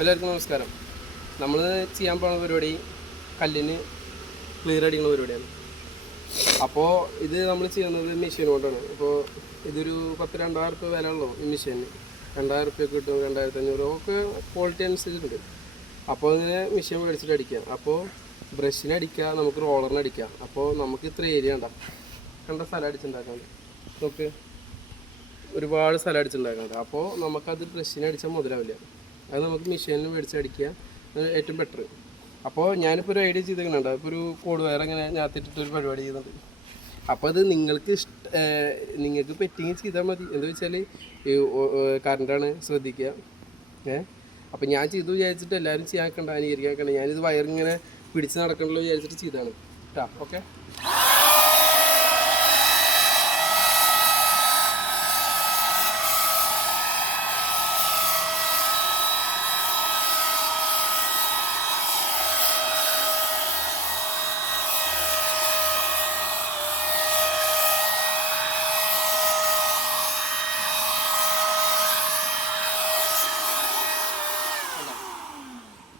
എല്ലാവർക്കും നമസ്കാരം. നമ്മൾ ചെയ്യാൻ പോകുന്ന പരിപാടി കല്ലിന് ക്ലിയർ അടിക്കുന്ന പരിപാടിയാണ്. അപ്പോൾ ഇത് നമ്മൾ ചെയ്യുന്നത് മെഷീൻ കൊണ്ടാണ്. അപ്പോൾ ഇതൊരു 10-2000 റുപ്യ വില ഉള്ളൂ ഈ മെഷീന്. 2000 റുപ്യ കിട്ടും, 2500 ഒക്കെ ക്വാളിറ്റി അനുസരിച്ചിട്ടുണ്ട്. അപ്പോൾ ഇങ്ങനെ മെഷീൻ മേടിച്ചിട്ട് അടിക്കുക. അപ്പോൾ ബ്രഷിന് അടിക്കുക, നമുക്ക് റോളറിന് അടിക്കുക. അപ്പോൾ നമുക്ക് ഇത്ര ഏരിയ കണ്ട സ്ഥലം അടിച്ചുണ്ടാക്കാണ്ട് നമുക്ക് ഒരുപാട് സ്ഥലം അടിച്ചുണ്ടാക്കാണ്ട്. അപ്പോൾ നമുക്കത് ബ്രഷിന് അടിച്ചാൽ മുതലാവില്ല. അത് നമുക്ക് മെഷീനിൽ മേടിച്ചടിക്കുക ഏറ്റവും ബെറ്റർ. അപ്പോൾ ഞാനിപ്പോൾ ഒരു ഐഡിയ ചെയ്തിരിക്കുന്നുണ്ട്. അപ്പോൾ ഒരു കോഡ് വയർ അങ്ങനെ ഞാത്തിട്ടിട്ടൊരു പരിപാടി ചെയ്യുന്നുണ്ട്. അപ്പോൾ അത് നിങ്ങൾക്ക് പെറ്റിങ് ചെയ്താൽ മതി. എന്താ വെച്ചാൽ ഈ കറണ്ടാണ് ശ്രദ്ധിക്കുക. അപ്പോൾ ഞാൻ ചെയ്തു വിചാരിച്ചിട്ട് എല്ലാവരും ചെയ്യാക്കണ്ട, അനുകരിക്കാക്കണ്ട. ഞാനിത് വയറിങ്ങനെ പിടിച്ച് നടക്കണല്ലോ വിചാരിച്ചിട്ട് ചെയ്താണ് കേട്ടോ. ഓക്കെ,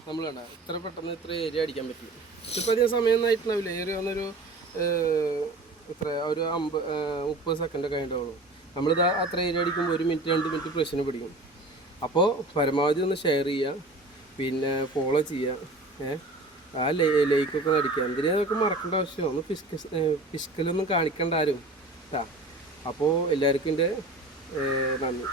നമ്മൾ വേണ്ട ഇത്ര പെട്ടെന്ന് ഇത്ര ഏരിയ അടിക്കാൻ പറ്റില്ല. ഇപ്പോൾ അധികം സമയമൊന്നും ആയിട്ടുണ്ടാവില്ല. ഏരിയ വന്നൊരു ഇത്ര ഒരു 30 സെക്കൻഡൊക്കെ ആയിട്ടുള്ളൂ. നമ്മളിത് അത്ര ഏരിയ അടിക്കുമ്പോൾ 1 മിനിറ്റ് 2 മിനിറ്റ് പ്രശ്നം പിടിക്കും. അപ്പോൾ പരമാവധി ഒന്ന് ഷെയർ ചെയ്യുക, പിന്നെ ഫോളോ ചെയ്യുക. ആ ലൈക്കൊക്കെ ഒന്ന് അടിക്കുക. എന്തിനൊക്കെ മറക്കേണ്ട ആവശ്യം ഒന്ന് ഫിസിക്കലൊന്നും കാണിക്കേണ്ട ആരും കേട്ടോ. അപ്പോൾ എല്ലാവർക്കും എൻ്റെ നന്ദി.